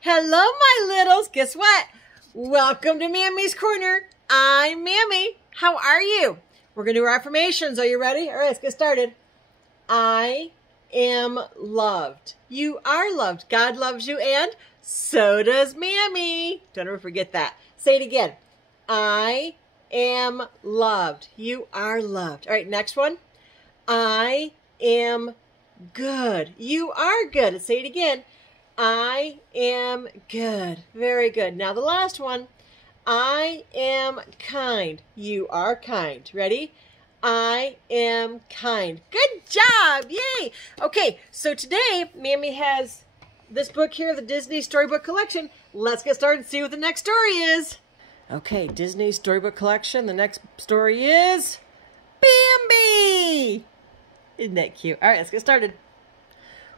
Hello, my littles. Guess what? Welcome to Mammy's Corner. I'm Mammy. How are you? We're going to do our affirmations. Are you ready? All right, let's get started. I am loved. You are loved. God loves you, and so does Mammy. Don't ever forget that. Say it again. I am loved. You are loved. All right, next one. I am good. You are good. Let's say it again. I am good. Very good. Now the last one. I am kind. You are kind. Ready? I am kind. Good job. Yay. Okay, so today Mammy has this book here, the Disney Storybook Collection. Let's get started and see what the next story is. Okay, Disney Storybook Collection. The next story is Bambi. Isn't that cute? All right, let's get started.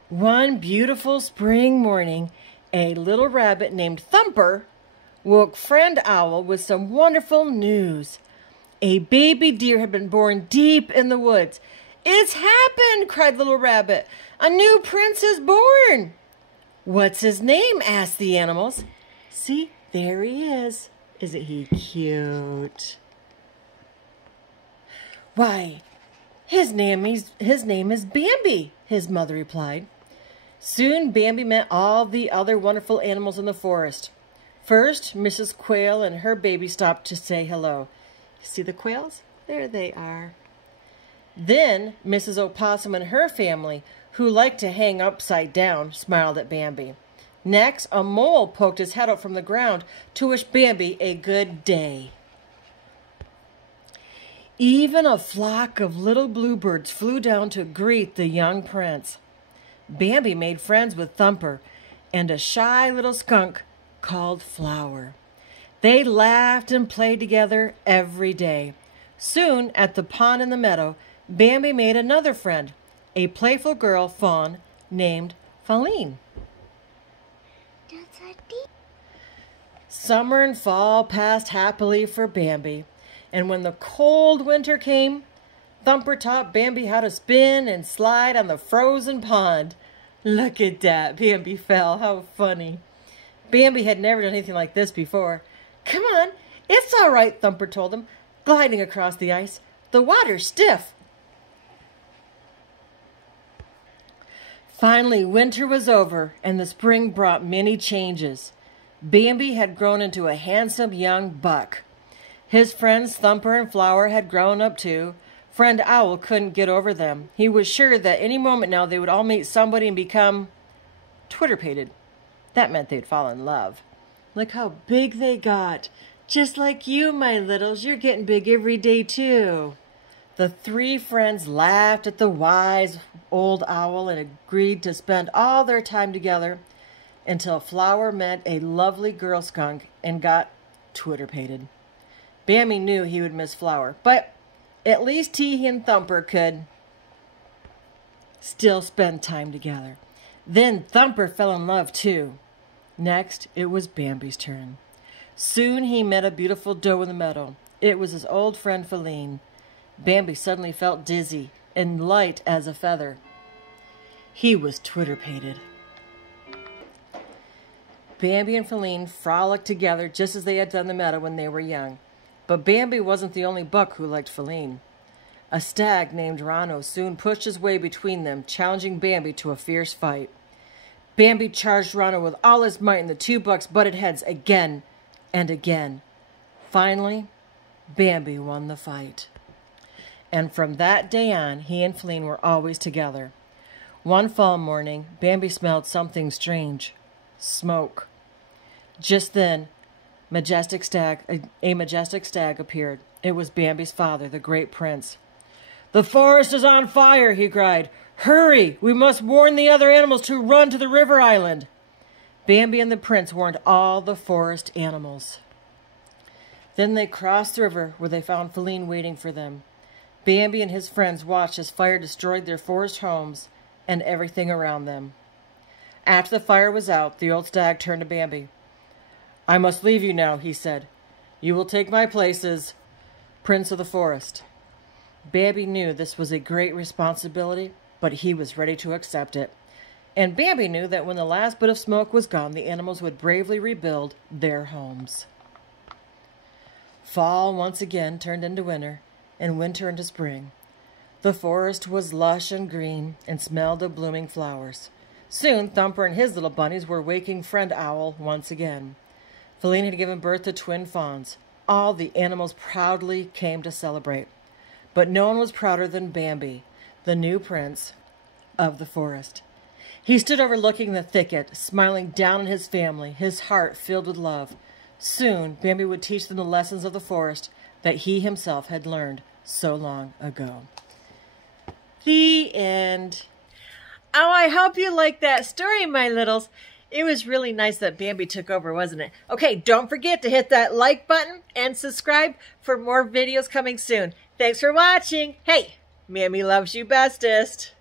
One beautiful spring morning, a little rabbit named Thumper woke Friend Owl with some wonderful news. A baby deer had been born deep in the woods. "It's happened!" cried Little Rabbit. "A new prince is born!" "What's his name?" asked the animals. See, there he is. Isn't he cute? "Why, his name is Bambi," his mother replied. Soon Bambi met all the other wonderful animals in the forest. First, Mrs. Quail and her baby stopped to say hello. See the quails? There they are. Then Mrs. Opossum and her family, who liked to hang upside down, smiled at Bambi. Next, a mole poked his head up from the ground to wish Bambi a good day. Even a flock of little bluebirds flew down to greet the young prince. Bambi made friends with Thumper and a shy little skunk called Flower. They laughed and played together every day. Soon, at the pond in the meadow, Bambi made another friend, a playful girl fawn named Faline. Summer and fall passed happily for Bambi, and when the cold winter came, Thumper taught Bambi how to spin and slide on the frozen pond. Look at that. Bambi fell. How funny. Bambi had never done anything like this before. "Come on, it's all right," Thumper told him, gliding across the ice. "The water's stiff." Finally, winter was over, and the spring brought many changes. Bambi had grown into a handsome young buck. His friends Thumper and Flower had grown up too. Friend Owl couldn't get over them. He was sure that any moment now they would all meet somebody and become twitterpated. That meant they'd fall in love. Look how big they got. Just like you, my littles. You're getting big every day too. The three friends laughed at the wise old owl and agreed to spend all their time together until Flower met a lovely girl skunk and got twitterpated. Bambi knew he would miss Flower, but at least he and Thumper could still spend time together. Then Thumper fell in love too. Next, it was Bambi's turn. Soon he met a beautiful doe in the meadow. It was his old friend Faline. Bambi suddenly felt dizzy and light as a feather. He was twitterpated. Bambi and Faline frolicked together just as they had done in the meadow when they were young. But Bambi wasn't the only buck who liked Faline. A stag named Rano soon pushed his way between them, challenging Bambi to a fierce fight. Bambi charged Rano with all his might, and the two bucks butted heads again and again. Finally, Bambi won the fight. And from that day on, he and Faline were always together. One fall morning, Bambi smelled something strange. Smoke. Just then, a majestic stag appeared. It was Bambi's father, the great prince. "The forest is on fire," he cried. "Hurry! We must warn the other animals to run to the river island." Bambi and the prince warned all the forest animals. Then they crossed the river, where they found Faline waiting for them. Bambi and his friends watched as fire destroyed their forest homes and everything around them. After the fire was out, the old stag turned to Bambi. "I must leave you now," he said. "You will take my place as Prince of the Forest." Bambi knew this was a great responsibility, but he was ready to accept it. And Bambi knew that when the last bit of smoke was gone, the animals would bravely rebuild their homes. Fall once again turned into winter, and winter into spring. The forest was lush and green and smelled of blooming flowers. Soon, Thumper and his little bunnies were waking Friend Owl once again. Feline had given birth to twin fawns. All the animals proudly came to celebrate. But no one was prouder than Bambi, the new prince of the forest. He stood overlooking the thicket, smiling down on his family, his heart filled with love. Soon, Bambi would teach them the lessons of the forest that he himself had learned so long ago. The end. Oh, I hope you liked that story, my littles. It was really nice that Bambi took over, wasn't it? Okay, don't forget to hit that like button and subscribe for more videos coming soon. Thanks for watching. Hey, Mammy loves you bestest.